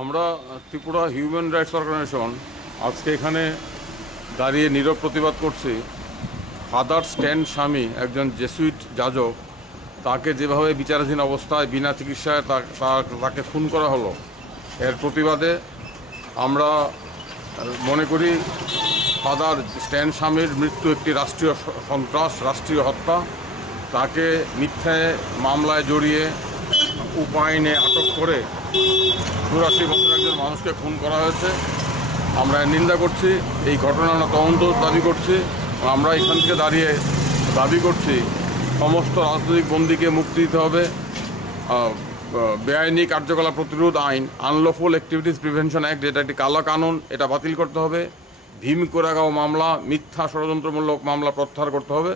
আমরা Tripura human Rights Organization আজকে এখানে দাঁড়িয়ে নীরব প্রতিবাদ করছি। ফাদার স্ট্যান স্বামী একজন জেসুইট যাজক, তাকে যেভাবে বিচারাধীন অবস্থায় বিনা চিকিৎসায় তাকে খুন করা হলো, এর প্রতিবাদে আমরা মনে করি ফাদার স্ট্যান স্বামীর মৃত্যু একটি রাষ্ট্রীয় সন্ত্রাস, রাষ্ট্রীয় হত্যা। তাকে মিথ্যে মামলায় জড়িয়ে উপায়নে আটক করে 84 বছর একজন মানুষকে খুন করা হয়েছে। আমরা নিন্দা করছি, এই ঘটনা আমরা তদন্ত দাবি করছি। আমরা এখান থেকে দাঁড়িয়ে দাবি করছি সমস্ত রাজনৈতিক বন্দীকে মুক্তি দিতে হবে। বেআইনি কার্যকলাপ প্রতিরোধ আইন, আনলফুল অ্যাক্টিভিটিস প্রিভেনশন অ্যাক্ট, যেটা একটি কালো কানুন, এটা বাতিল করতে হবে। ভীম কোরেগাঁও মামলা, মিথ্যা ষড়যন্ত্রমূলক মামলা প্রত্যাহার করতে হবে।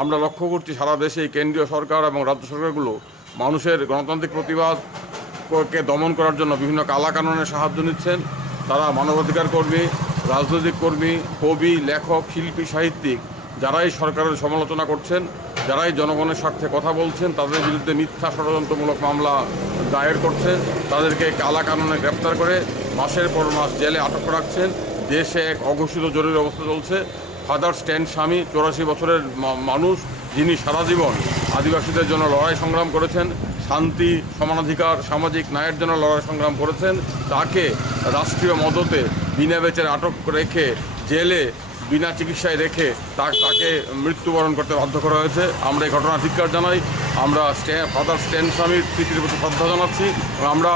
আমরা লক্ষ্য করছি সারা দেশে কেন্দ্রীয় সরকার এবং রাজ্য সরকারগুলো মানুষের গণতান্ত্রিক প্রতিবাদকে দমন করার জন্য বিভিন্ন কালা কানুনের সাহায্য নিচ্ছেন। তারা মানবাধিকার কর্মী, রাজনৈতিক কর্মী, কবি, লেখক, শিল্পী, সাহিত্যিক যারাই সরকারের সমালোচনা করছেন, যারাই জনগণের স্বার্থে কথা বলছেন, তাদের বিরুদ্ধে মিথ্যা ষড়যন্ত্রমূলক মামলা দায়ের করছেন। তাদেরকে কালা কানুনে গ্রেপ্তার করে মাসের পর মাস জেলে আটক রাখছেন। দেশে এক অঘোষিত জরুরি অবস্থা চলছে। ফাদার স্ট্যান স্বামী 84 বছরের মানুষ, যিনি সারা জীবন আদিবাসীদের জন্য লড়াই সংগ্রাম করেছেন, শান্তি, সমানাধিকার, সামাজিক ন্যায়ের জন্য লড়াই সংগ্রাম করেছেন, তাকে রাষ্ট্রীয় মদতে বিনা বেচের আটক রেখে জেলে বিনা চিকিৎসায় রেখে তাকে মৃত্যুবরণ করতে বাধ্য করা হয়েছে। আমরা এই ঘটনা ধিক্কার জানাই। আমরা ফাদার স্ট্যান স্বামীর স্মৃতির প্রতি শ্রদ্ধা জানাচ্ছি। আমরা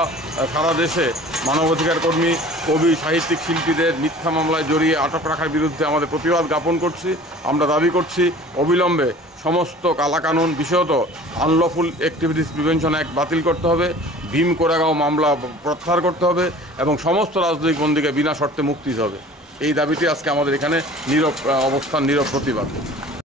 সারা দেশে মানবাধিকার কর্মী, কবি, সাহিত্যিক, শিল্পীদের মিথ্যা মামলায় জড়িয়ে আটক রাখার বিরুদ্ধে আমাদের প্রতিবাদ জ্ঞাপন করছি। আমরা দাবি করছি অবিলম্বে সমস্ত কালাকানুন, বিশেষত আনলফুল অ্যাক্টিভিটিস প্রিভেনশন অ্যাক্ট বাতিল করতে হবে, ভীম কোরেগাঁও মামলা প্রত্যাহার করতে হবে এবং সমস্ত রাজনৈতিক বন্দীকে বিনা শর্তে মুক্তি দিতে হবে। এই দাবিটি আজকে আমাদের এখানে নীরব অবস্থান, নীরব প্রতিবাদ।